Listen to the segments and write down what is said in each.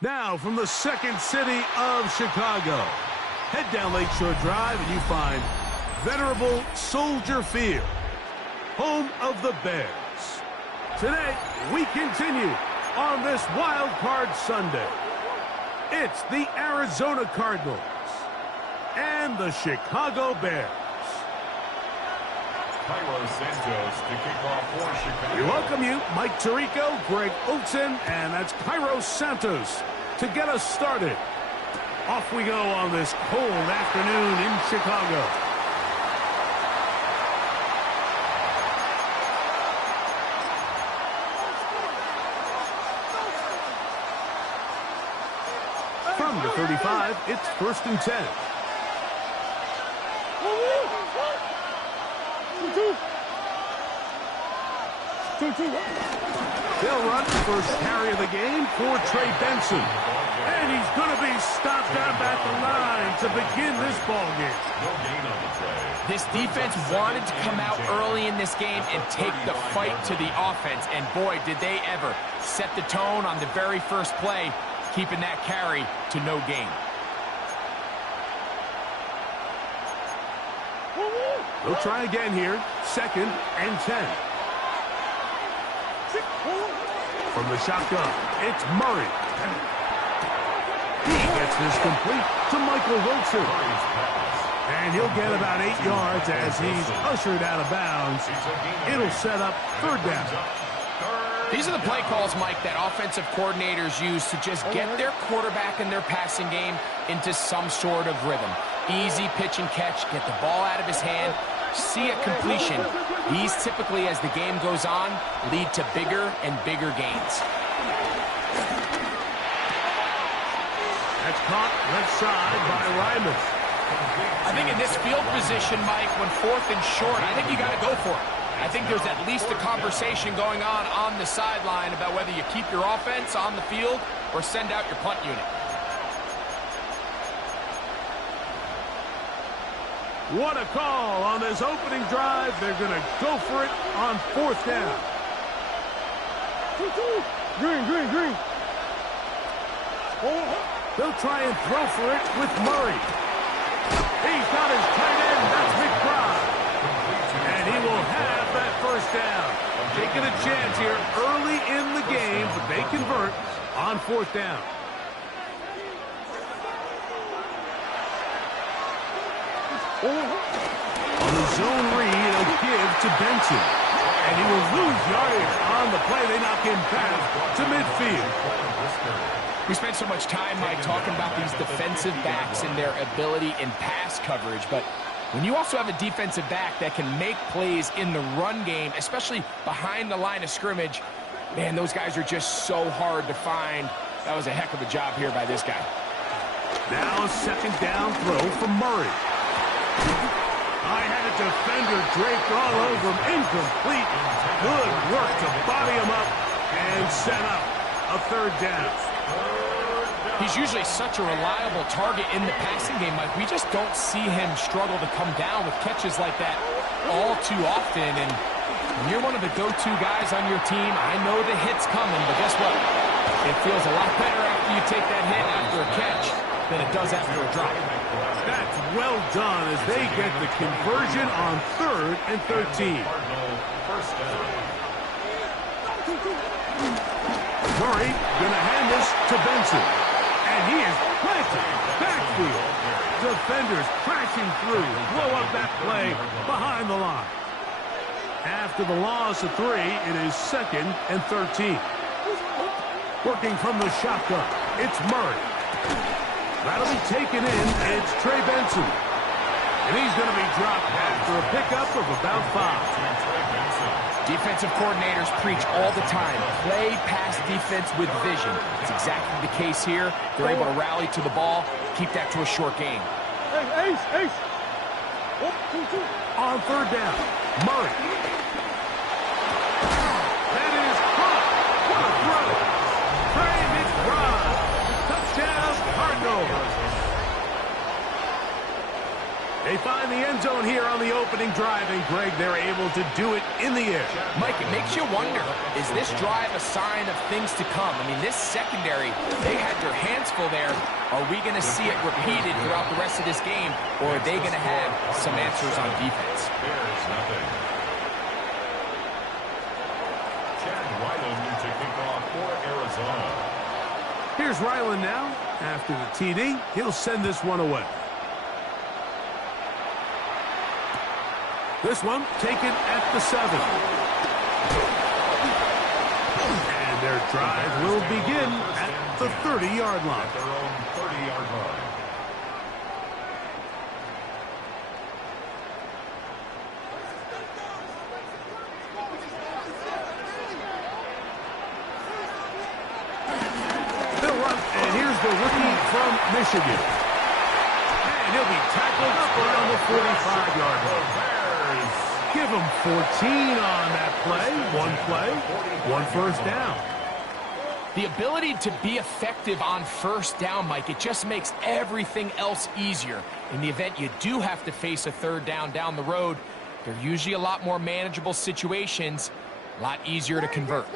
Now from the second city of Chicago, head down Lakeshore Drive and you find venerable Soldier Field, home of the Bears. Today, we continue on this Wild Card Sunday. It's the Arizona Cardinals and the Chicago Bears. We welcome you, Mike Tirico, Greg Oaten, and that's Kairos Santos to get us started. Off we go on this cold afternoon in Chicago. From the 35, it's 1st and 10. They'll run the first carry of the game for Trey Benson. And he's going to be stopped up at the line to begin this ball game. This defense wanted to come out early in this game and take the fight to the offense. And boy, did they ever set the tone on the very first play, keeping that carry to no gain. They'll try again here. 2nd and 10. From the shotgun, it's Murray. He gets this complete to Michael Wilson. And he'll get about 8 yards as he's ushered out of bounds. It'll set up 3rd down. These are the play calls, Mike, that offensive coordinators use to just get their quarterback and their passing game into some sort of rhythm. Easy pitch and catch, get the ball out of his hand, see a completion. These typically, as the game goes on, lead to bigger and bigger gains. That's caught left side by Ryman. I think in this field position, Mike, when 4th and short, I think you got to go for it. I think there's at least a conversation going on the sideline about whether you keep your offense on the field or send out your punt unit. What a call on this opening drive. They're going to go for it on 4th down. Green. They'll try and throw for it with Murray. He's got his tight end. That's McBride. And he will have that 1st down. Taking a chance here early in the game, but they convert on 4th down. On the zone read, a give to Benson. And he will lose yardage on the play. They knock him back to midfield. We spent so much time, Mike, talking about these defensive backs and their ability in pass coverage. But when you also have a defensive back that can make plays in the run game, especially behind the line of scrimmage, man, those guys are just so hard to find. That was a heck of a job here by this guy. Now a 2nd down throw from Murray. I had a defender draped all over him. Incomplete. Good work to body him up and set up a 3rd down. He's usually such a reliable target in the passing game, Mike. We just don't see him struggle to come down with catches like that all too often. And you're one of the go-to guys on your team. I know the hit's coming, but guess what? It feels a lot better after you take that hit after a catch than it does after a drop. That's well done as they get the conversion on 3rd and 13. Murray gonna hand this to Benson. And he is planted backfield. Defenders crashing through. Blow up that play behind the line. After the loss of 3, it is 2nd and 13. Working from the shotgun, it's Murray. That'll be taken in. It's Trey Benson. And he's going to be dropped after a pickup of about 5. Defensive coordinators preach all the time. Play pass defense with vision. It's exactly the case here. They're able to rally to the ball, keep that to a short game. Ace. On 3rd down, Murray. That is caught. What a throw. Trey McBride. Touchdown, Cardinals. They They find the end zone here on the opening drive, and Greg, they're able to do it in the air. Mike, it makes you wonder, is this drive a sign of things to come? I mean, this secondary, they had their hands full there. Are we going to see it repeated throughout the rest of this game, or are they going to have some answers on defense? There's nothing. Chad Ryland to kick off for Arizona. Here's Ryland now. After the TD, he'll send this one away. This one taken at the 7. And their drive will begin at the 30-yard line. At their own 30-yard line. They'll run, and here's the rookie from Michigan. And he'll be tackled up around the 45-yard line. Give him 14 on that play, one first down. The ability to be effective on first down, Mike, it just makes everything else easier. In the event you do have to face a third down the road, they're usually a lot more manageable situations, a lot easier to convert.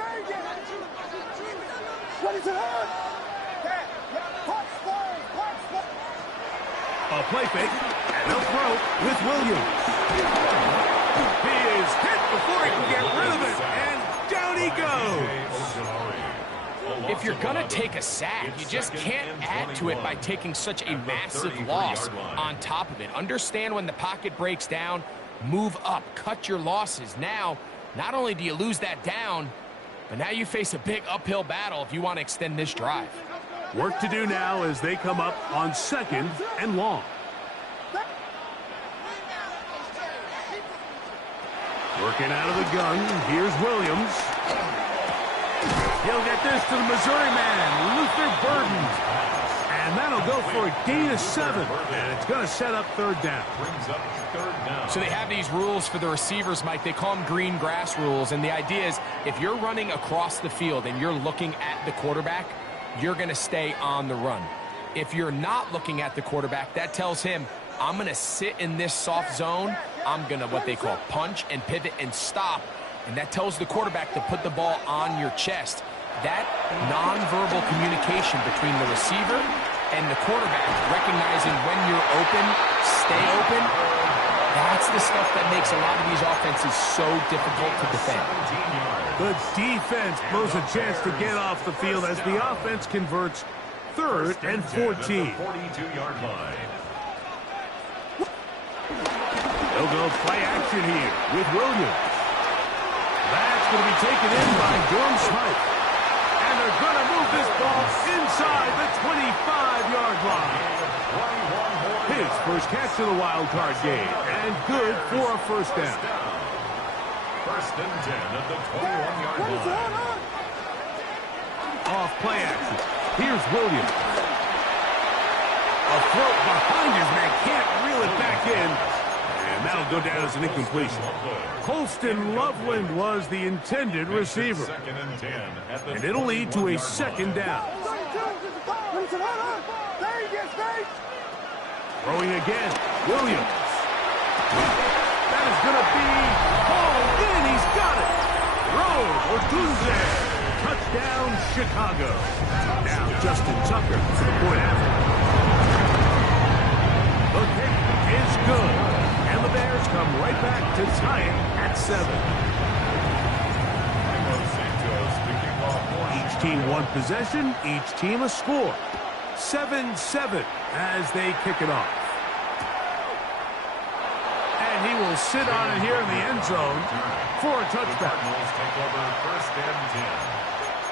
A play fake, and they'll throw with Williams. He is hit before he can get rid of it, and down he goes. If you're going to take a sack, you just can't add to it by taking such a massive loss on top of it. Understand when the pocket breaks down, move up, cut your losses. Now, not only do you lose that down, but now you face a big uphill battle if you want to extend this drive. Work to do now as they come up on 2nd and long. Working out of the gun, here's Williams. He'll get this to the Missouri man, Luther Burden. And that'll go for a gain of 7. And it's going to set up 3rd down. So they have these rules for the receivers, Mike. They call them green grass rules. And the idea is if you're running across the field and you're looking at the quarterback, you're going to stay on the run. If you're not looking at the quarterback, that tells him, I'm going to sit in this soft zone. I'm going to what they call punch and pivot and stop. And that tells the quarterback to put the ball on your chest. That nonverbal communication between the receiver and the quarterback, recognizing when you're open, stay open, that's the stuff that makes a lot of these offenses so difficult to defend. The defense blows a chance to get off the field as the offense converts 3rd and 14. 42-yard line. They'll go play action here with Williams. That's going to be taken in by Dorm Smythe. And they're going to move this ball inside the 25-yard line. His first catch of the wild card game, and good for a first down. 1st and 10 at the 21-yard line. Off play action. Here's Williams. A throw behind his man, can't reel it back in. And that'll go down as an incompletion. Colston Loveland was the intended receiver. 2nd and 10 at the and it'll lead to a 2nd down. Throwing again, Williams. That is going to be hauled in. He's got it. Rome Odunze. Touchdown, Chicago. Now Justin Tucker for the point after. The kick is good. And the Bears come right back to tie it at 7. Each team one possession, each team a score. 7-7 as they kick it off. And he will sit on it here in the end zone for a touchback. Cardinals take over 1st and 10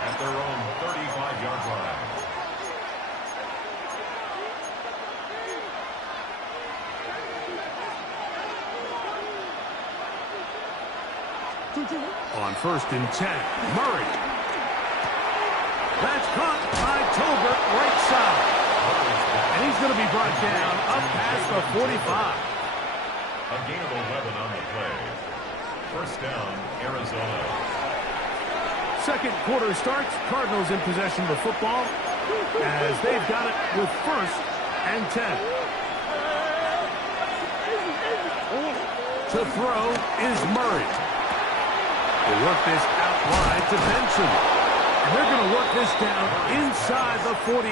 at their own 35-yard line. On 1st and 10, Murray. That's caught by Tolbert right side. And he's going to be brought down up past the 45. A gain of 11 on the play. 1st down, Arizona. 2nd quarter starts. Cardinals in possession of the football as they've got it with 1st and 10. To throw is Murray. They work this out wide to Benson. And they're going to work this down inside the 45.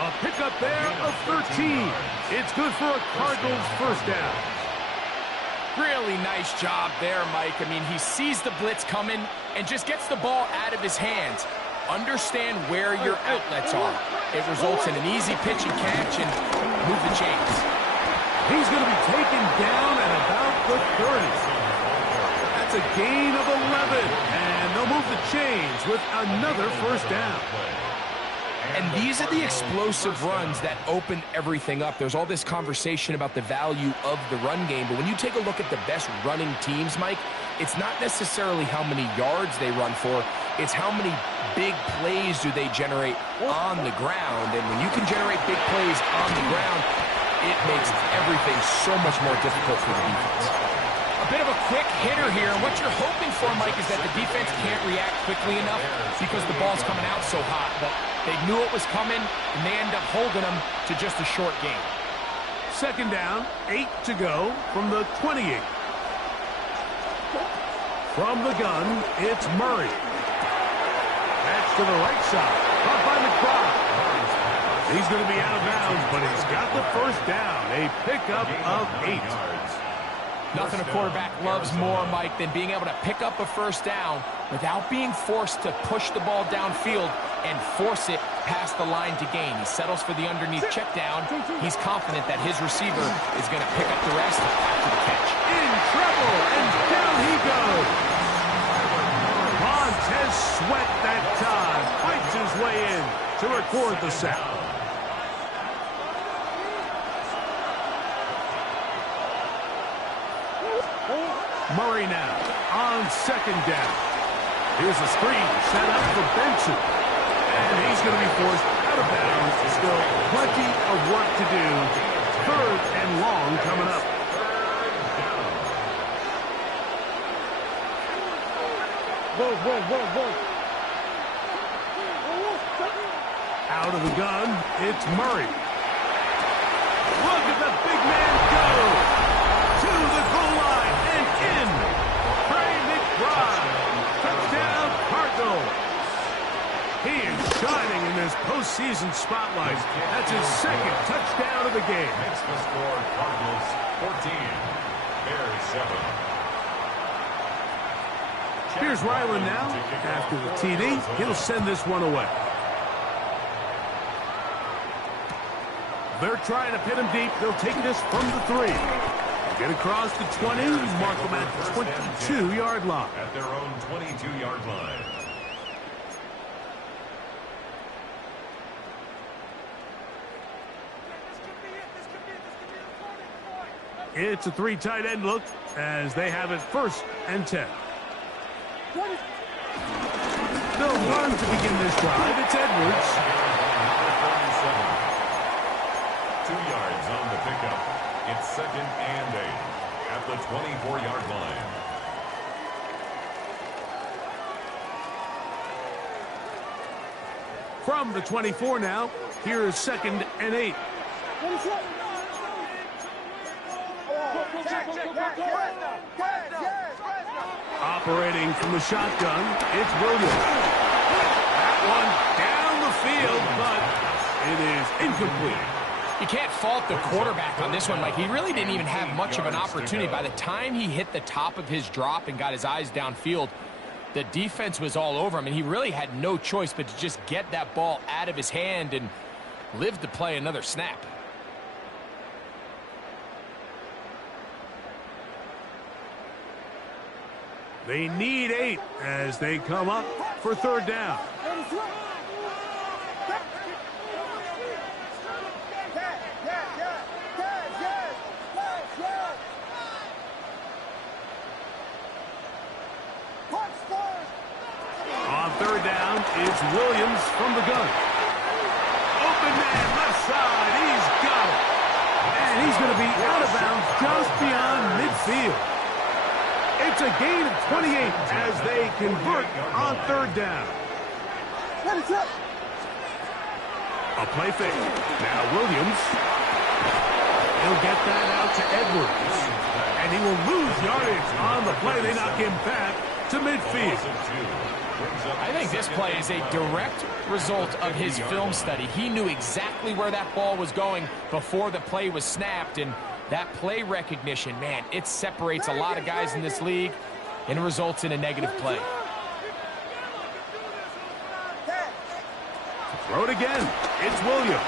A pickup there of 13. It's good for a Cardinals first down. Really nice job there, Mike. I mean, he sees the blitz coming and just gets the ball out of his hands. Understand where your outlets are. It results in an easy pitch and catch and move the chains. He's going to be taken down at about the 30. That's a gain of 11. And they'll move the chains with another first down. And these are the explosive runs that open everything up. There's all this conversation about the value of the run game, but when you take a look at the best running teams, Mike, it's not necessarily how many yards they run for, it's how many big plays do they generate on the ground. And when you can generate big plays on the ground, it makes everything so much more difficult for the defense. A bit of a quick hitter here. What you're hoping for, Mike, is that the defense can't react quickly enough because the ball's coming out so hot. But they knew it was coming, and they end up holding them to just a short game. Second down, 8 to go from the 28. From the gun, it's Murray. That's to the right side. Caught by McBride. He's going to be out of bounds, but he's got the first down. A pickup of 8. Nothing a quarterback loves more, Mike, than being able to pick up a first down without being forced to push the ball downfield and force it past the line to gain. He settles for the underneath check down. He's confident that his receiver is going to pick up the rest after the catch. In trouble, and down he goes. Montez Sweat that time fights his way in to record the sack. Murray now on second down. Here's a screen set up for Benson. And he's going to be forced out of bounds. Still plenty of work to do. Third and long coming up. Out of the gun, it's Murray. Look at the big man go! To the goal line and in. Trey McBride. Touchdown, Cardinals. He is shining in this postseason spotlight. That's his second touchdown of the game. Makes the score Cardinals 14, Bears 7. Here's Ryland now. After the TD, he'll send this one away. They're trying to pin him deep. They'll take this from the 3. Get across the 20, mark them at the 22-yard line. At their own 22-yard line. It's a 3 tight end look as they have it first and 10. They'll run to begin this drive. It's Edwards. 2 yards on the pickup. It's second and 8 at the 24-yard line. From the 24 now, here is second and 8. Operating from the shotgun, it's Williams. That one down the field, but it is incomplete. You can't fault the quarterback on this one, Mike. He really didn't even have much of an opportunity. By the time he hit the top of his drop and got his eyes downfield, the defense was all over him, and he really had no choice but to just get that ball out of his hand and live to play another snap. They need 8 as they come up for third down. On third down, it's Williams from the gun. Open man, left side, he's got it. And he's going to be out of bounds just beyond midfield. It's a gain of 28 as they convert on third down. A play fake. Now Williams. He'll get that out to Edwards. And he will lose yardage on the play. They knock him back to midfield. I think this play is a direct result of his film study. He knew exactly where that ball was going before the play was snapped, and that play recognition, man, it separates a lot of guys in this league and results in a negative play. Throw it again. It's Williams.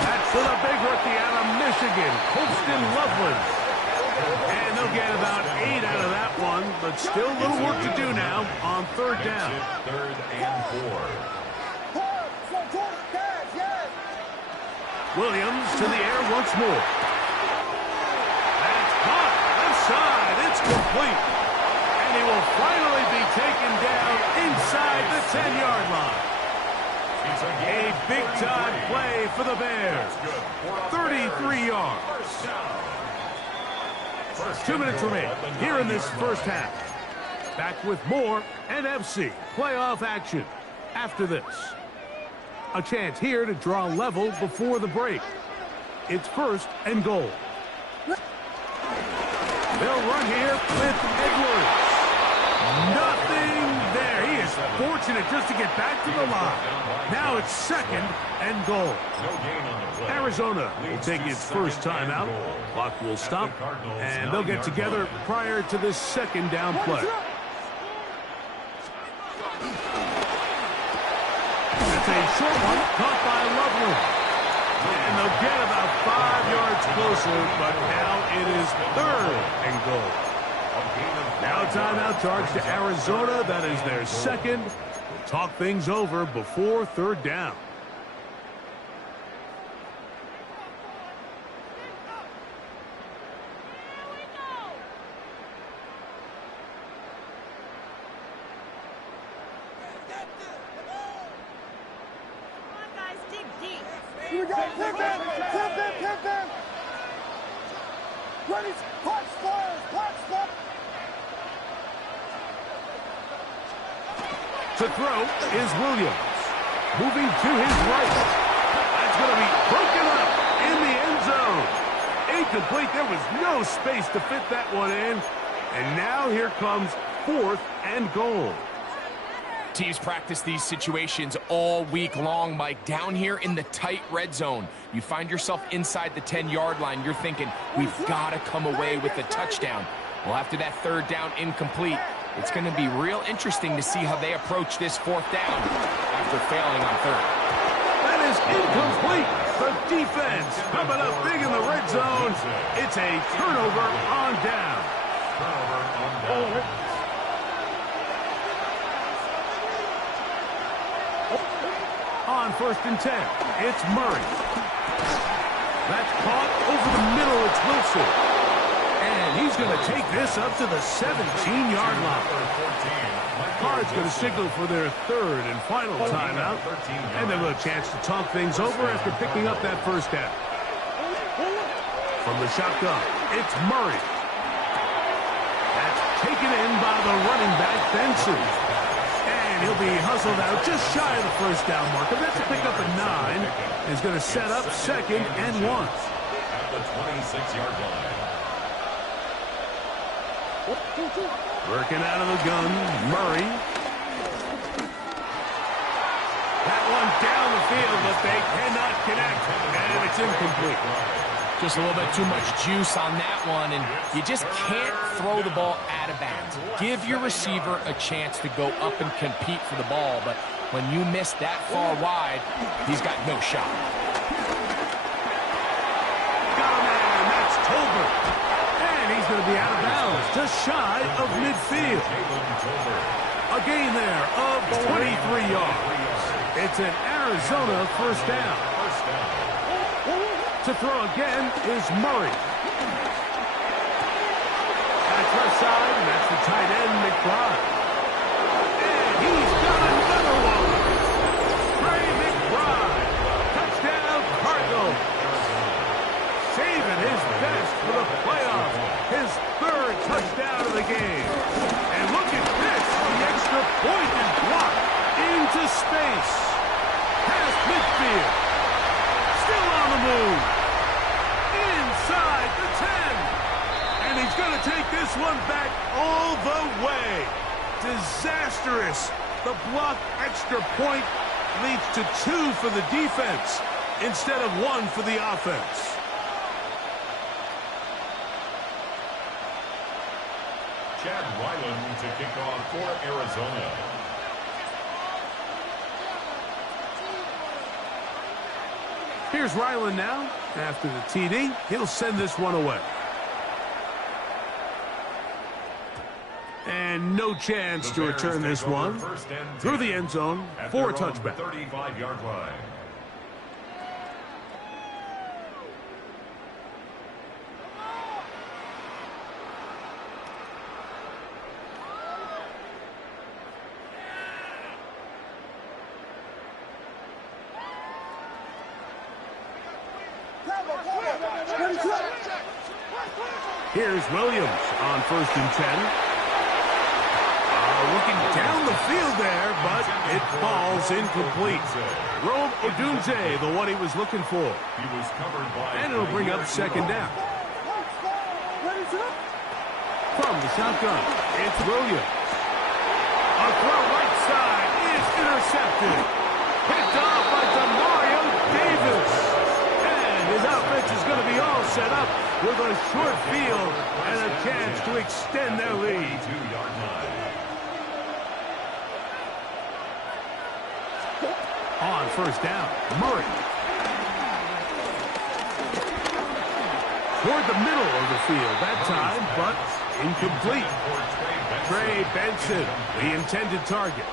That's to the big rookie out of Michigan, Colston Loveland. And they'll get about 8 out of that one, but still a little work to do now on third down. Third and 4. Williams to the air once more. That's caught. Left side. It's complete. And he will finally be taken down inside the 10-yard line. A big-time play for the Bears. 33 yards. 2 minutes remain here in this first half. Back with more NFC playoff action after this. A chance here to draw level before the break. It's first and goal. They'll run here with Edwards. Nothing there. He is fortunate just to get back to the line. Now it's second and goal. Arizona will take its first time out. Clock will stop, and they'll get together prior to this second down play. It's a short one caught by Loveland. And they'll get about 5 yards closer, but now it is third and goal. Now timeout charge to Arizona. That is their second. Talk things over before third down. To throw is Williams. Moving to his right. That's going to be broken up in the end zone. Incomplete. There was no space to fit that one in. And now here comes fourth and goal. Teams practice these situations all week long, Mike. Down here in the tight red zone, you find yourself inside the 10-yard line. You're thinking, we've got to come away with a touchdown. Well, after that third down incomplete, it's going to be real interesting to see how they approach this fourth down after failing on third. That is incomplete. The defense coming up big in the red zone. It's a turnover on down. On first and 10, it's Murray. That's caught over the middle. It's Wilson. And he's going to take this up to the 17-yard line. Card's going to signal for their third and final timeout. And they'll have a chance to talk things over after picking up that first down. From the shotgun, it's Murray. That's taken in by the running back, Benson. And he'll be hustled out just shy of the first down marker. That's a pickup of 9. Is going to set up second and 1. At the 26-yard line. Working out of the gun, Murray. That one down the field, but they cannot connect, and it's incomplete. Just a little bit too much juice on that one, and you just can't throw the ball out of bounds. Give your receiver a chance to go up and compete for the ball, but when you miss that far wide, he's got no shot. Got a man, that's Tolbert. He's going to be out of bounds, just shy of midfield. A gain there of 23 yards. It's an Arizona first down. To throw again is Murray. That's left side, and that's the tight end, McBride. And he's got another one. Trey McBride. Touchdown, Cardinals. Saving his best for the playoffs. His third touchdown of the game. And look at this. The extra point is blocked into space. Past midfield. Still move. Inside the 10. And he's going to take this one back all the way. Disastrous. The blocked extra point leads to 2 for the defense instead of 1 for the offense. Chad Ryland to kick off for Arizona. Here's Ryland now. After the TD, he'll send this one away. And no chance to return this one through the end zone for a touchback. 35-yard line. Here's Williams on 1st and 10. Looking down the field there, but it falls incomplete. Rome Odunze, the one he was looking for. He was covered by, and it'll bring up 2nd down. From the shotgun, it's Williams. A throw right side is intercepted. Picked off by Demario Davis. And his offense is going to be all set up with a short field and a chance to extend their lead. 2-yard line. On 1st down, Murray. Toward the middle of the field that time, but incomplete. Trey Benson, the intended target.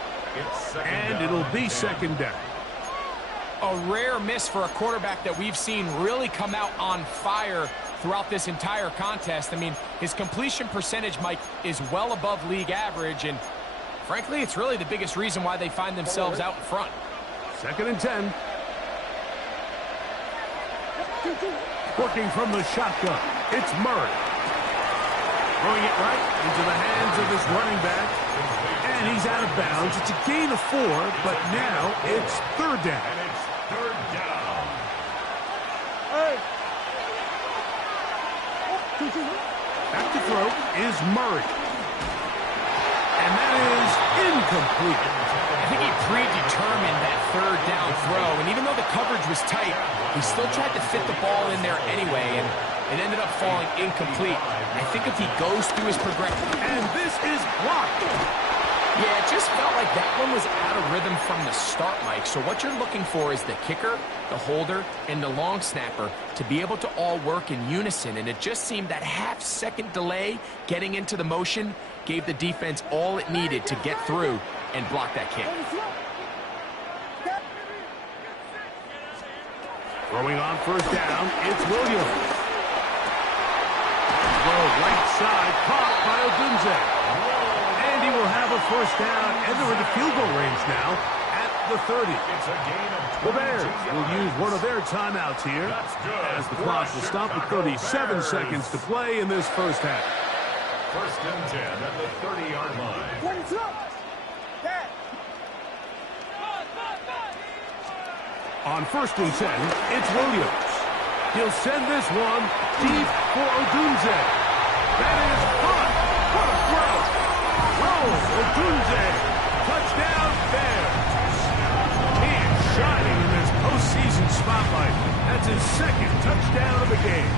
And it'll be 2nd down. A rare miss for a quarterback that we've seen really come out on fire throughout this entire contest. I mean, his completion percentage, Mike, is well above league average, and frankly, it's really the biggest reason why they find themselves out in front. 2nd and 10. Working from the shotgun, it's Murray. Throwing it right into the hands of his running back. And he's out of bounds. It's a gain of 4, but now it's 3rd down. And it's 3rd down. Back to throw is Murray. And that is incomplete. I think he predetermined that 3rd down throw, and even though the coverage was tight, he still tried to fit the ball in there anyway, and it ended up falling incomplete. I think if he goes through his progression... And this is blocked. Yeah, it just felt like that one was out of rhythm from the start, Mike. So what you're looking for is the kicker, the holder, and the long snapper to be able to all work in unison, and it just seemed that half-second delay getting into the motion gave the defense all it needed to get through and block that kick. Throwing on 1st down, it's Williams. Throw right side, caught by Odunze. And he will have a 1st down, and they're in the field goal range now at the 30. It's a gain of 22 The Bears will use one of their timeouts here as the clock will stop with 37 seconds to play in this 1st half. 1st and 10 at the 30-yard line. On 1st and 10, it's Williams. He'll send this one deep for Odunze. That is caught. What a throw. Odunze. Touchdown, Bears. He is shining in this postseason spotlight. That's his 2nd touchdown of the game.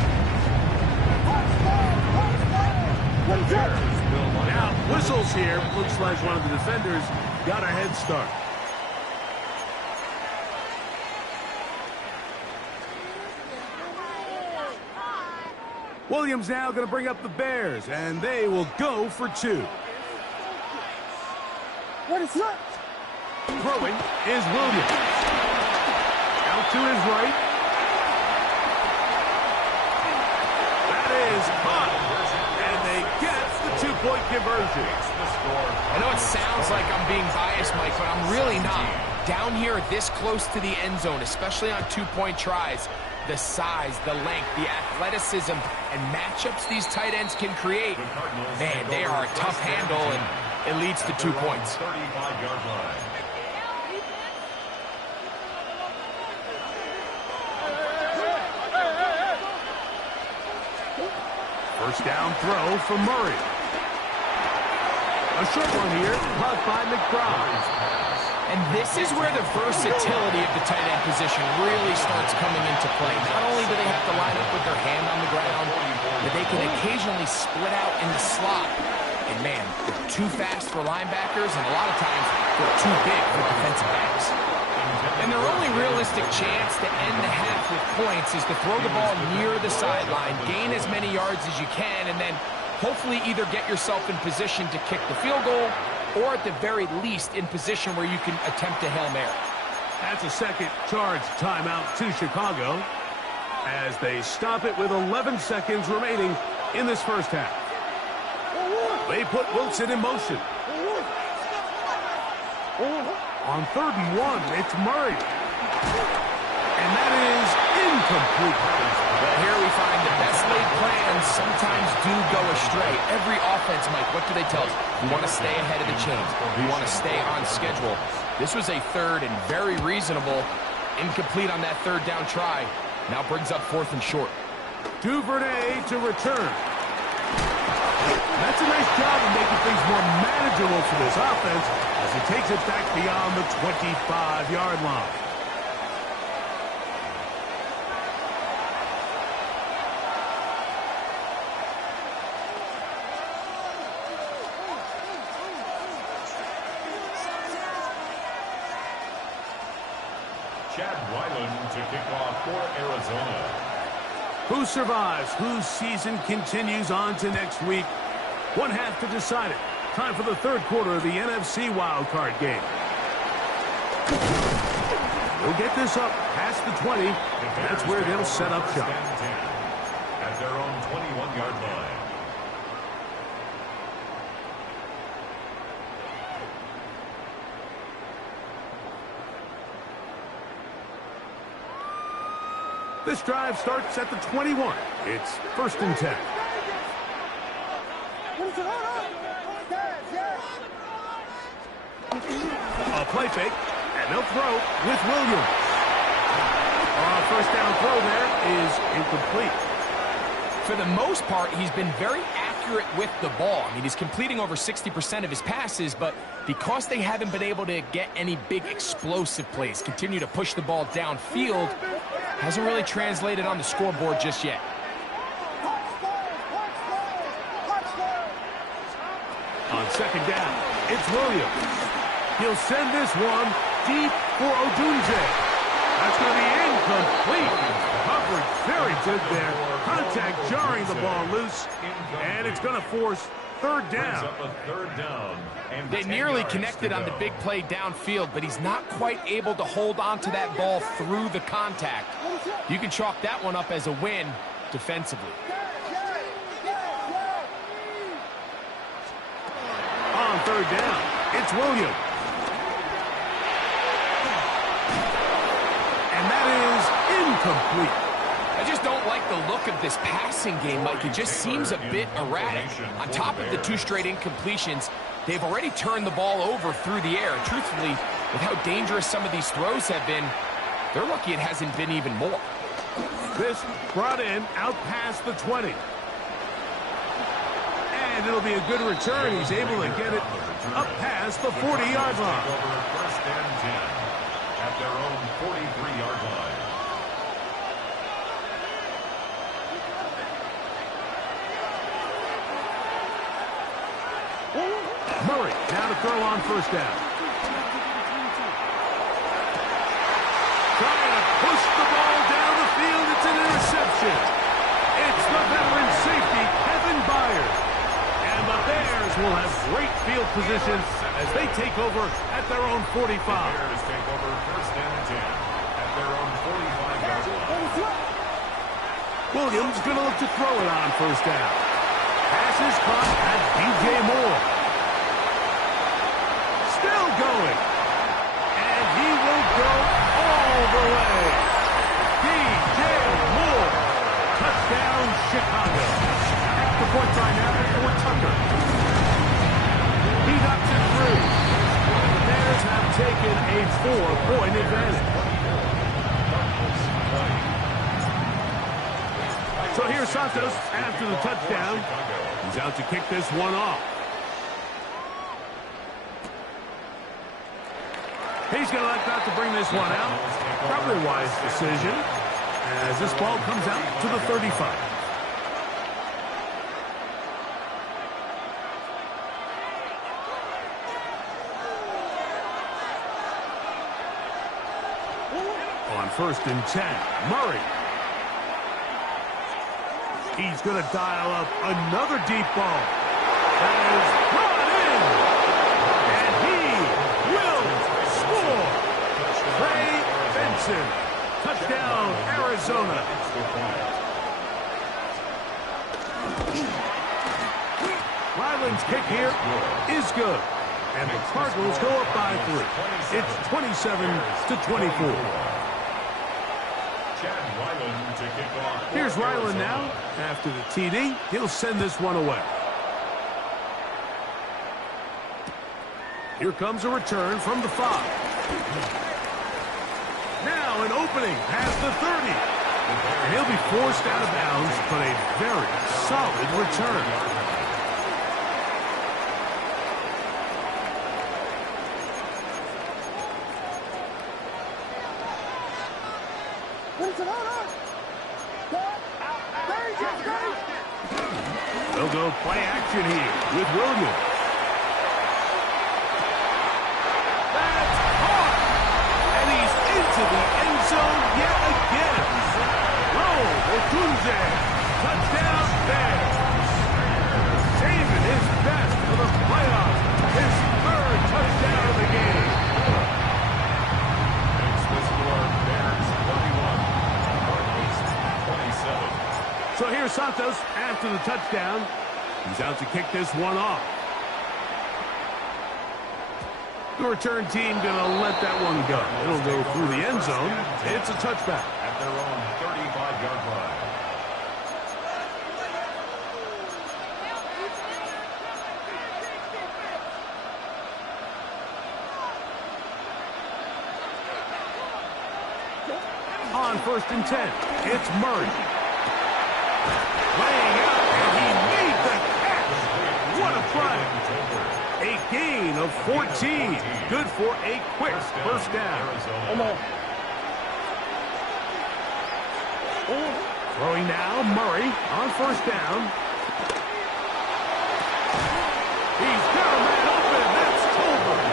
Now, whistles here. Looks like one of the defenders got a head start. Williams now going to bring up the Bears, and they will go for 2. What is that? Throwing is Williams. Out to his right. That is caught, and they get the 2-point conversion. I know it sounds like I'm being biased, Mike, but I'm really not. Down here this close to the end zone, especially on 2-point tries, the size, the length, the athleticism, and matchups these tight ends can create, man, they are a tough handle, and it leads to 2 points. 35-yard line. First down throw for Murray. A short one here, caught by McBride. And this is where the versatility of the tight end position really starts coming into play. Not only do they have to line up with their hand on the ground, but they can occasionally split out in the slot. And man, they're too fast for linebackers, and a lot of times they're too big for defensive backs. And their only realistic chance to end the half with points is to throw the ball near the sideline, gain as many yards as you can, and then hopefully either get yourself in position to kick the field goal or at the very least in position where you can attempt a Hail Mary. That's a second charge timeout to Chicago as they stop it with 11 seconds remaining in this first half. They put Wilson in motion. On 3rd and 1, it's Murray. And that is incomplete. Well, here we find the best laid plans sometimes do go astray. Every offense, Mike, what do they tell us? We want to stay ahead of the chains. We want to stay on schedule. This was a third and very reasonable. Incomplete on that 3rd down try. Now brings up 4th and short. Duvernay to return. That's a nice job of making things more manageable for this offense as he takes it back beyond the 25-yard line. To kick off for Arizona. Who survives? Whose season continues on to next week? One half to decide it. Time for the 3rd quarter of the NFC Wildcard game. We'll get this up past the 20. That's where they'll set up shop. At their own 21-yard line. This drive starts at the 21. It's 1st and 10. A play fake, and they'll throw with Williams. First down throw there is incomplete. For the most part, he's been very accurate with the ball. I mean, he's completing over 60% of his passes, but because they haven't been able to get any big explosive plays, continue to push the ball downfield, hasn't really translated on the scoreboard just yet. On 2nd down, it's Williams. He'll send this one deep for Odunze. That's going to be incomplete. Coverage very good there. Contact jarring the ball loose, and it's going to force 3rd down. They nearly connected on the big play downfield, but he's not quite able to hold on to that ball through the contact. You can chalk that one up as a win defensively. On 3rd down, it's Williams. And that is incomplete. I just don't like the look of this passing game, Mike. It just seems a bit erratic. On top of the 2 straight incompletions, they've already turned the ball over through the air. And truthfully, with how dangerous some of these throws have been, they're lucky it hasn't been even more. This brought in out past the 20. And it'll be a good return. He's able to get it up past the 40-yard line. 1st and 10 at their own 43-yard line. Murray now to throw on 1st down. Trying to push the ball down the field. It's an interception. It's the veteran safety, Kevin Byers. And the Bears will have great field position as they take over at their own 45. The Bears take over 1st and 10 at their own 45-yard line. Williams going to look to throw it on 1st down. Pass is caught at DJ Moore. Still going. And he will go all the way. DJ Moore. Touchdown, Chicago. At the point right now for Tucker. He knocks it through. And the Bears have taken a 4-point advantage. So here's Santos after the touchdown. He's out to kick this one off. He's going to elect not to bring this one out. Probably a wise decision as this ball comes out to the 35. On 1st and 10, Murray. He's going to dial up another deep ball. That is brought in. And he will score. Trey Benson. Touchdown, Arizona. Ryland's kick here is good. And the Cardinals go up by 3. It's 27-24. Here's Ryland now. After the TD, he'll send this one away. Here comes a return from the 5. Now an opening past the 30. And he'll be forced out of bounds, but a very solid return. They'll go play action here with Williams. That's hard. And he's into the end zone yet again. Roll, Otunze. Touchdown there. Saving his best for the playoffs. His 3rd touchdown of the game. Makes the score Bears 31, Cardinals 27. So here's Santos after the touchdown. He's out to kick this one off. The return team going to let that one go. It'll go through the end zone. It's a touchback. At their own 35-yard line. On 1st and 10, it's Murray. Laying out, and he made the catch. What a play. A gain of 14. Good for a quick first down. Throwing now, Murray on 1st down. He's got a man open. That's Tolbert.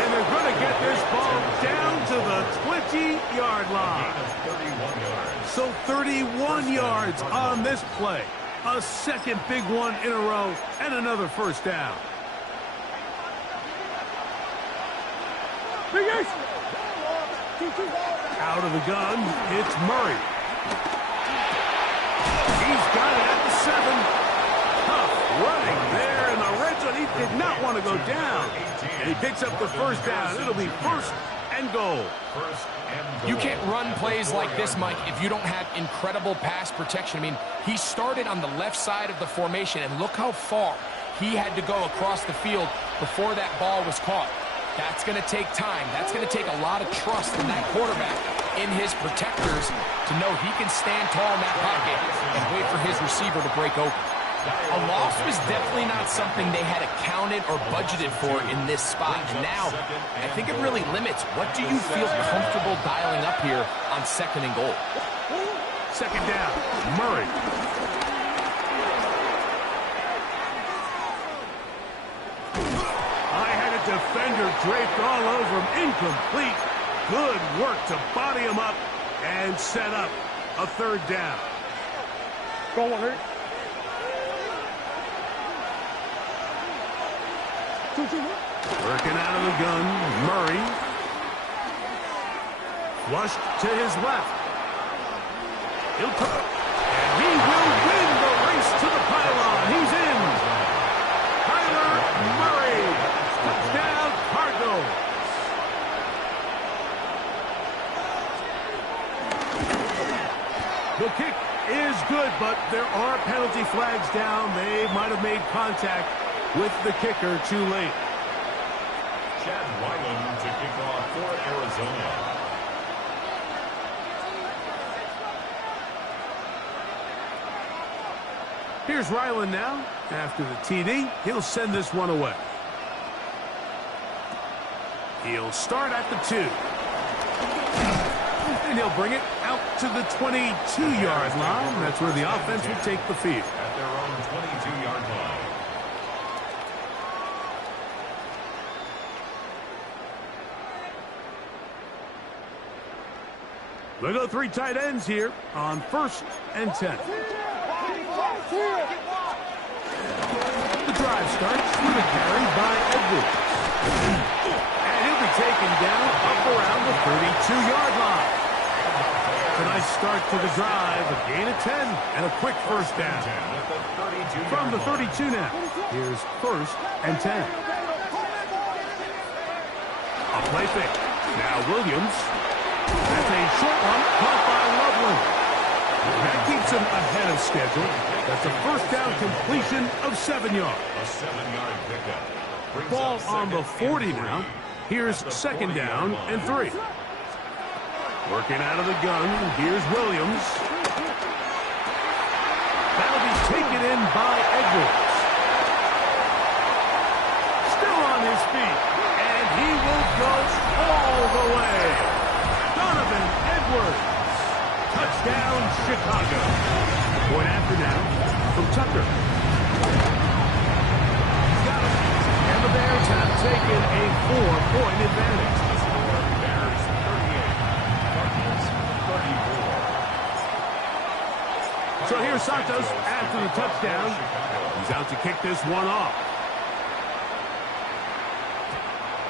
And they're going to get this ball down to the 20-yard line. So 31 yards on this play. A second big one in a row and another first down. Out of the gun, it's Murray. He's got it at the 7. Tough running there in the red zone. He did not want to go down. And he picks up the first down. It'll be 1st and goal. You can't run plays like this, Mike, if you don't have incredible pass protection. I mean, he started on the left side of the formation, and look how far he had to go across the field before that ball was caught. That's going to take time. That's going to take a lot of trust in that quarterback, in his protectors, to know he can stand tall in that pocket and wait for his receiver to break open. A loss was definitely not something they had accounted or budgeted for in this spot. And now, I think it really limits what do you feel comfortable dialing up here on 2nd and goal. 2nd down, Murray. I had a defender draped all over him. Incomplete. Good work to body him up and set up a 3rd down. Go on, hurt. Working out of the gun, Murray. Flushed to his left. He'll and he will win the race to the pylon. He's in. Kyler Murray. Touchdown, Cardinals. The kick is good, but there are penalty flags down. They might have made contact with the kicker too late. Chad Wyland to kick off for Arizona. Here's Ryland now. After the TD, he'll send this one away. He'll start at the 2. And he'll bring it out to the 22-yard line. That's where the offense will take the field. At their own 22-yard line. They go 3 tight ends here on 1st and 10. The drive starts with a carry by Edwards. And he'll be taken down up around the 32-yard line. It's a nice start to the drive, a gain of 10, and a quick first down. From the 32 now, here's 1st and 10. A play fake. Now Williams. That's a short one caught by Loveland. That keeps him ahead of schedule. That's a first down completion of 7 yards. A 7-yard pickup. Ball on the 40 now. Here's 2nd down and 3. Working out of the gun. Here's Williams. That'll be taken in by Edwards. Still on his feet. And he will go all the way. Donovan Edwards. Touchdown, Chicago. Point after now from Tucker. Got it. And the Bears have taken a 4-point advantage. Bears 38. Cardinals 34. So here's Santos after the touchdown. He's out to kick this one off.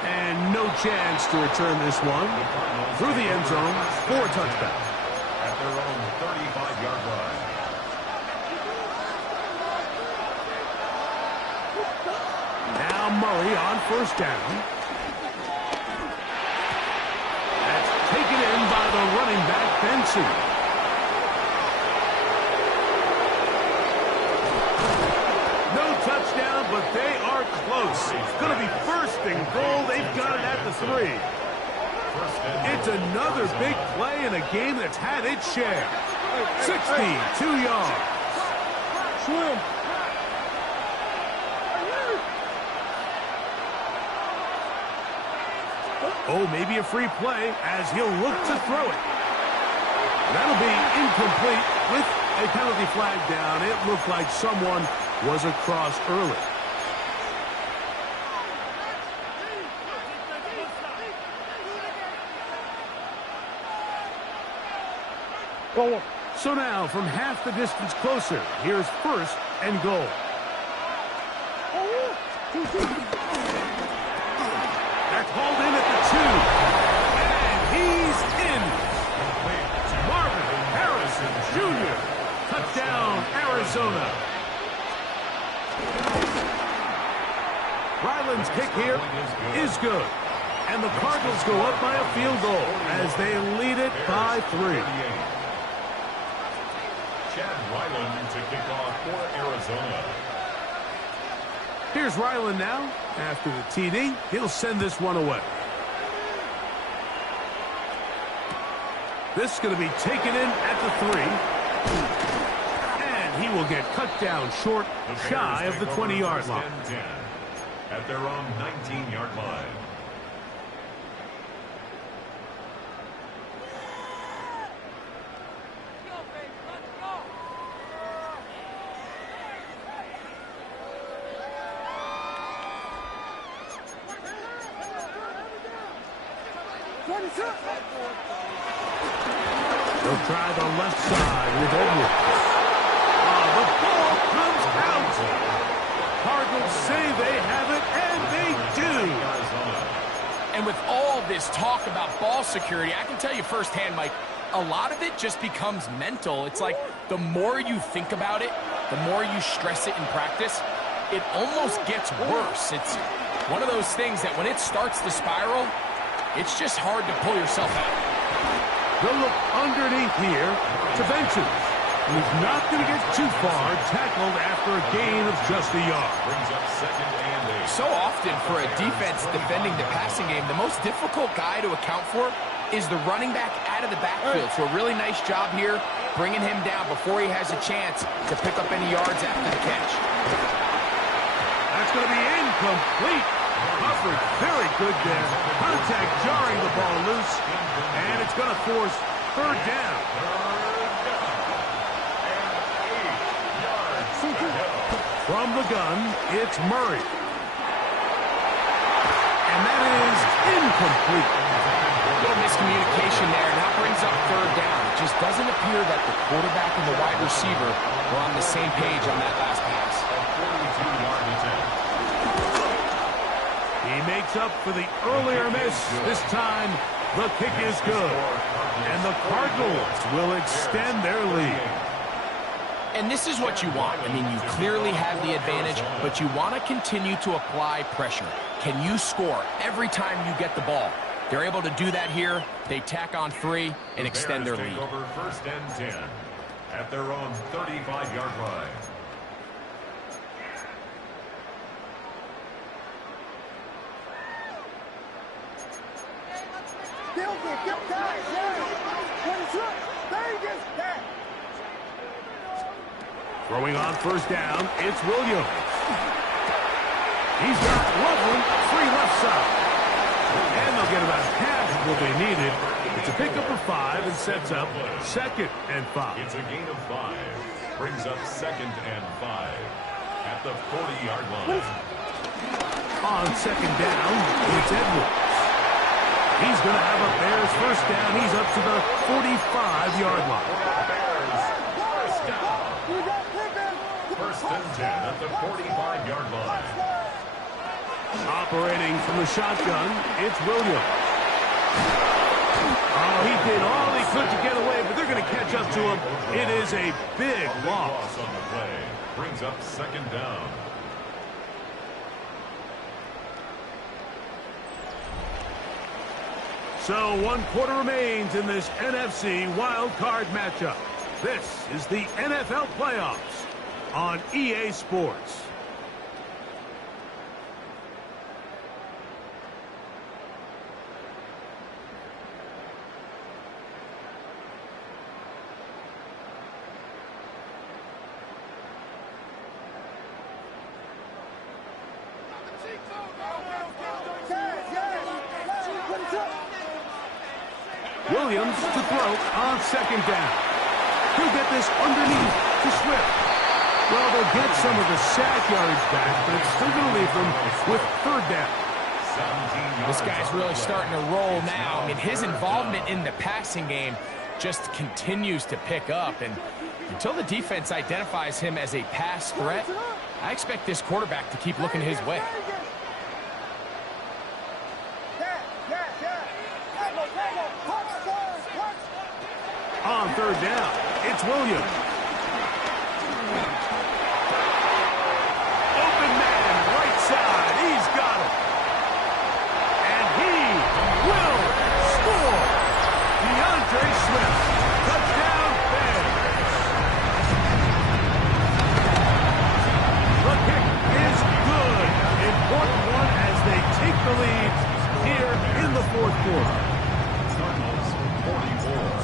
And no chance to return this one through the end zone for a touchdown. At their own 35-yard line. Now Murray on 1st down. That's taken in by the running back, Benson. No touchdown, but they are close. It's going to be 1st and goal. They've got it at the 3. It's another big play in a game that's had its share. 62 yards. Swim. Oh, maybe a free play as he'll look to throw it. That'll be incomplete with a penalty flag down. It looked like someone was across early. Go on. So now, from half the distance closer, here's 1st and goal. That's hauled in at the 2. And he's in. Marvin Harrison Jr. Touchdown, Arizona. Ryland's kick here is good. And the Cardinals go up by a field goal as they lead it by 3. Chad Ryland to kick off for Arizona. Here's Ryland now. After the TD, he'll send this one away. This is going to be taken in at the 3. And he will get cut down short, shy of the 20-yard line. At their own 19-yard line. They'll try the left side with Edwards. The ball comes out. Cardinals say they have it, and they do. And with all this talk about ball security, I can tell you firsthand, Mike, a lot of it just becomes mental. It's like the more you think about it, the more you stress it in practice, it almost gets worse. It's one of those things that when it starts to spiral, it's just hard to pull yourself out. They'll look underneath here to Benson. He's not going to get too far, tackled after a gain of just a yard. Brings up 2nd and 8. So often for a defense defending the passing game, the most difficult guy to account for is the running back out of the backfield. So a really nice job here, bringing him down before he has a chance to pick up any yards after the catch. That's going to be incomplete. Coverage very good there. Contact jarring the ball loose, and it's going to force third down. From the gun, it's Murray. And that is incomplete. A little miscommunication there, and that brings up third down. It just doesn't appear that the quarterback and the wide receiver were on the same page on that last pass. He makes up for the earlier miss. This time, the kick is good. And the Cardinals will extend their lead. And this is what you want. I mean, you clearly have the advantage, but you want to continue to apply pressure. Can you score every time you get the ball? They're able to do that here. They tack on 3 and extend their lead. Over first and 10 at their own 35-yard line. Throwing on first down, it's Williams. He's got Loveland, free left side. And they'll get about half of what they needed. It's a pickup of 5 and sets up 2nd and 5. It's a gain of 5. Brings up 2nd and 5 at the 40-yard line. On 2nd down, it's Edwards. He's going to have a Bears first down. He's up to the 45-yard line. First and 10 at the 45-yard line. Operating from the shotgun, it's Williams. Oh, he did all he could to get away, but they're going to catch up to him. It is a big loss. On the play. Brings up 2nd down. So 1 quarter remains in this NFC Wildcard matchup. This is the NFL playoffs on EA Sports. Williams to throw on 2nd down. He'll get this underneath to Swift. Well, they'll get some of the sack yards back, but it's still going to leave them with 3rd down. This guy's really starting to roll now. I mean, his involvement in the passing game just continues to pick up. And until the defense identifies him as a pass threat, I expect this quarterback to keep looking his way. On 3rd down, it's Williams. Open man, right side. He's got it. And he will score. DeAndre Swift. Touchdown, Bears. The kick is good. Important one as they take the lead here in the 4th quarter.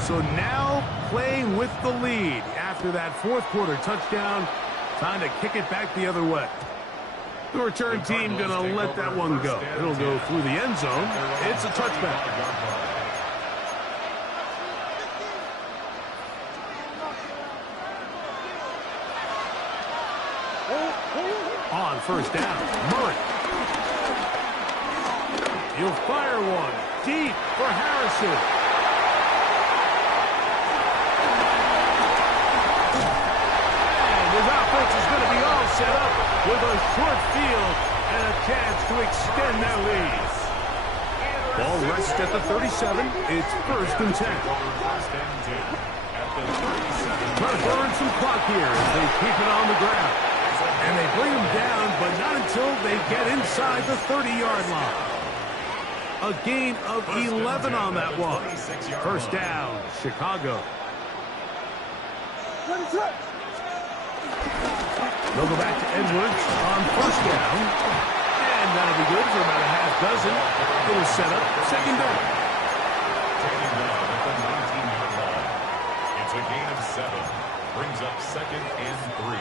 So now playing with the lead after that 4th quarter touchdown. Time to kick it back the other way. The return team going to let that one go. It'll go through the end zone. It's a touchback. On first down, Murray. He'll fire one deep for Harrison. His offense is going to be all set up with a short field and a chance to extend their lead. Ball rests at the 37. It's 1st and 10. Trying to burn some clock here as they keep it on the ground. And they bring him down, but not until they get inside the 30-yard line. A gain of 11 on that one. First down, Chicago. They'll go back to Edwards on first down. And that'll be good for about a half dozen. It'll set up 2nd down. Brings up 2nd and 3.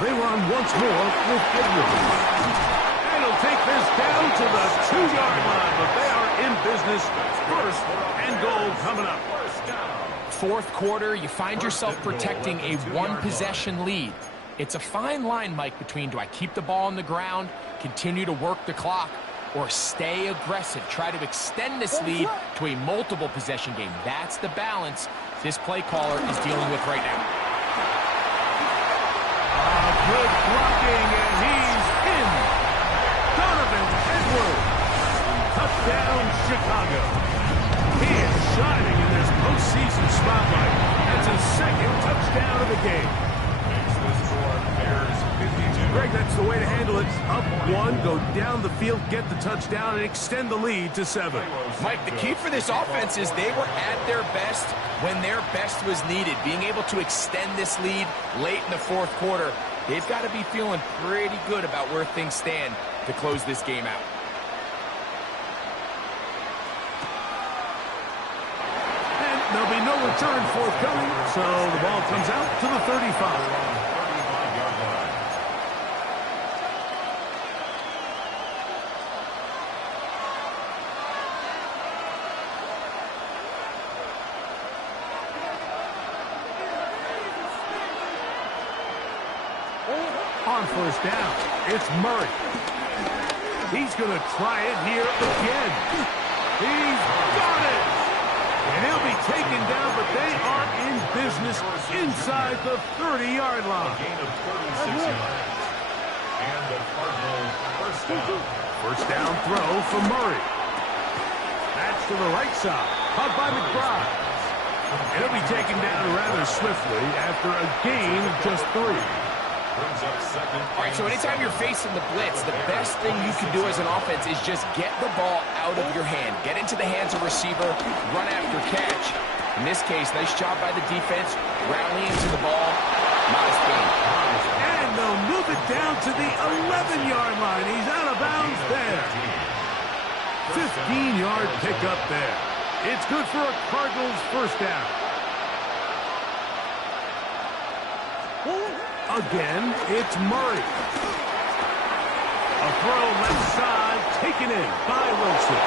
They run once more with Edwards. And he'll take this down to the 2-yard line, but they are in business. 1st and goal coming up. Fourth quarter, you find yourself protecting a one-possession lead. It's a fine line, Mike, between do I keep the ball on the ground, continue to work the clock, or stay aggressive, try to extend this lead to a multiple possession game. That's the balance this play caller is dealing with right now. Good blocking, and he's in. Donovan Edwards. Touchdown, Chicago. He is shining in this postseason spotlight. That's his 2nd touchdown of the game. Makes the score Bears 52. Greg, that's the way to handle it. Up 1, go down the field, get the touchdown, and extend the lead to 7. Mike, the key for this offense is they were at their best when their best was needed. Being able to extend this lead late in the fourth quarter, they've got to be feeling pretty good about where things stand to close this game out. And there'll be no return forthcoming, so the ball comes out to the 35. On 1st down, it's Murray. He's going to try it here again. He's got it! And he'll be taken down, but they are in business inside the 30-yard line. A gain of 36 yards. And the Cardinals' 1st down. 1st down throw for Murray. That's to the right side. Caught by McBride. And he'll be taken down rather swiftly after a gain of just 3. All right, so anytime you're facing the blitz, the best thing you can do as an offense is just get the ball out of your hand. Get into the hands of receiver, run after catch. In this case, nice job by the defense, rallying to the ball. Modest gain. And they'll move it down to the 11-yard line. He's out of bounds there. 15-yard pickup there. It's good for a Cardinals 1st down. Again, it's Murray. A throw left side, taken in by Wilson.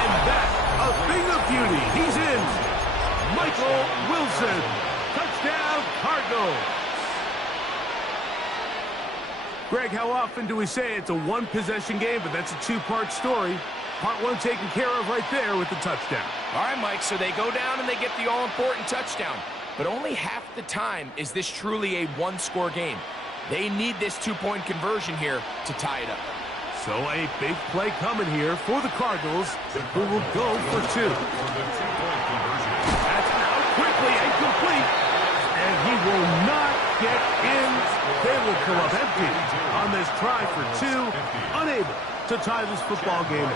And that's a thing of beauty. He's in. Michael Wilson. Touchdown, Cardinals. Greg, how often do we say it's a one-possession game, but that's a 2-part story? Part 1 taken care of right there with the touchdown. All right, Mike, so they go down and they get the all-important touchdown. But only half the time is this truly a one-score game. They need this 2-point conversion here to tie it up. So a big play coming here for the Cardinals, who will go for 2. That's out quickly and complete. And he will not get in. They will come up empty on this try for 2. Unable to tie this football game.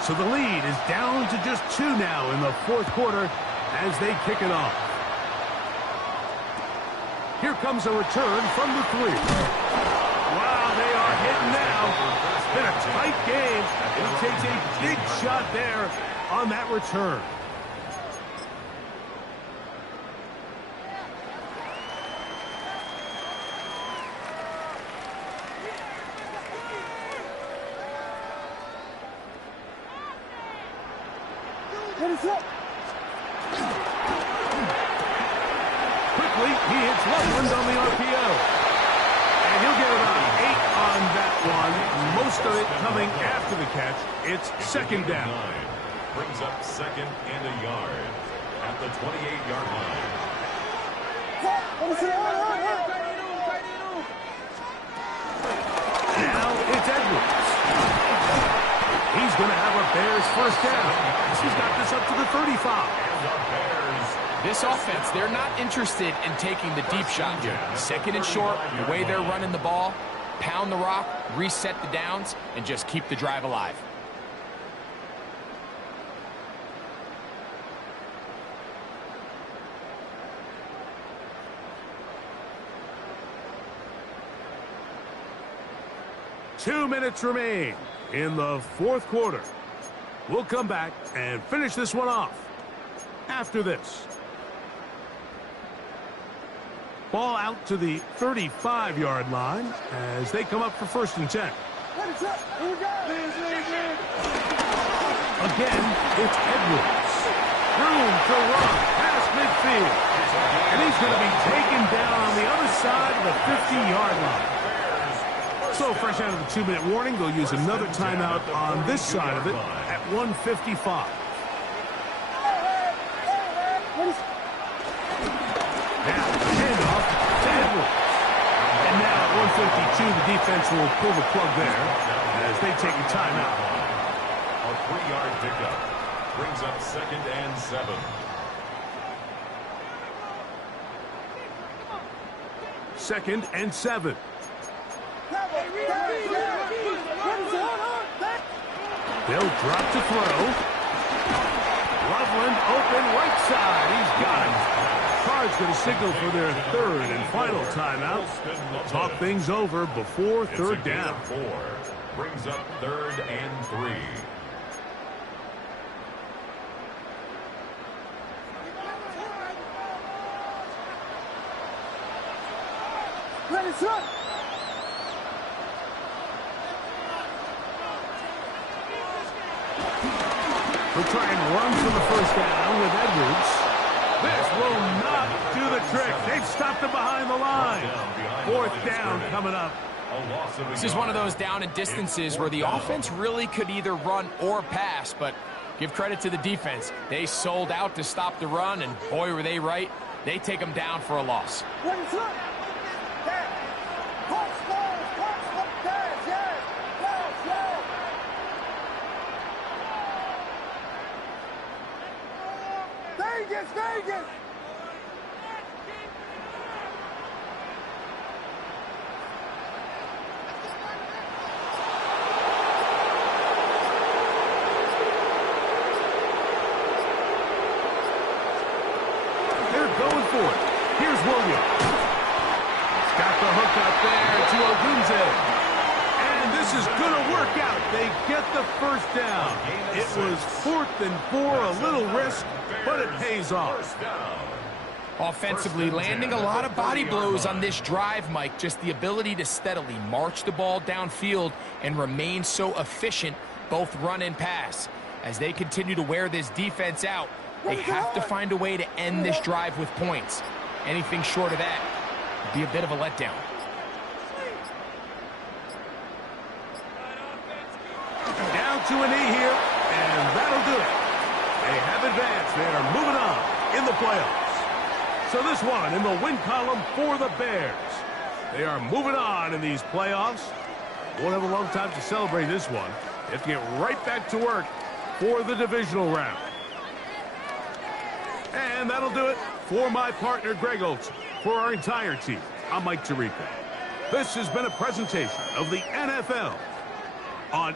So the lead is down to just 2 now in the 4th quarter as they kick it off. Here comes a return from the 3. Wow, they are hitting now. It's been a tight game, and he takes a big shot there on that return. Quickly, he hits Loveland on the RPO. And he'll get about 8 on that one. Most of it coming after the catch. It's 2nd down. Brings up 2nd and a yard at the 28-yard line. Now it's Edwards. He's going to have a Bears 1st down. He's got this up to the 35. This offense, they're not interested in taking the deep shot here. 2nd and short, the way they're running the ball, pound the rock, reset the downs, and just keep the drive alive. Two minutes remain in the fourth quarter. We'll come back and finish this one off after this. Ball out to the 35-yard line as they come up for 1st and 10. Again, it's Edwards. Room to run past midfield. And he's going to be taken down on the other side of the 50-yard line. So fresh out of the 2-minute warning, they'll use another timeout on this side of it at 1:55. Now, handoff to Edwards. And now at 1:52, the defense will pull the plug there as they take a timeout. A 3-yard pickup brings up 2nd and 7. Second and 7. They'll drop to throw. Loveland open right side. He's got him. Card's going to signal for their 3rd and final timeout. Talk things over before 3rd down. 4 brings up 3rd and 3. Ready, son. We'll try and run for the 1st down with Edwards. This will not do the trick. They've stopped him behind the line. 4th down coming up. This is one of those down and distances where the offense really could either run or pass, but give credit to the defense. They sold out to stop the run, and boy, were they right. They take them down for a loss. Vegas! They're going for it. Here's Williams. He's got the hook up there to Ogunze. And this is going to work out. They get the 1st down. It was 4th and 4, a little risk, but it pays off. Offensively, landing a lot of body blows on this drive, Mike. Just the ability to steadily march the ball downfield and remain so efficient, both run and pass. As they continue to wear this defense out, they have to find a way to end this drive with points. Anything short of that would be a bit of a letdown. Down to a knee here, and that'll do it. They have advanced. They are moving on in the playoffs. So this one in the win column for the Bears. They are moving on in these playoffs. Won't have a long time to celebrate this one. They have to get right back to work for the divisional round. And that'll do it for my partner, Greg Olson. For our entire team, I'm Mike Tirico. This has been a presentation of the NFL on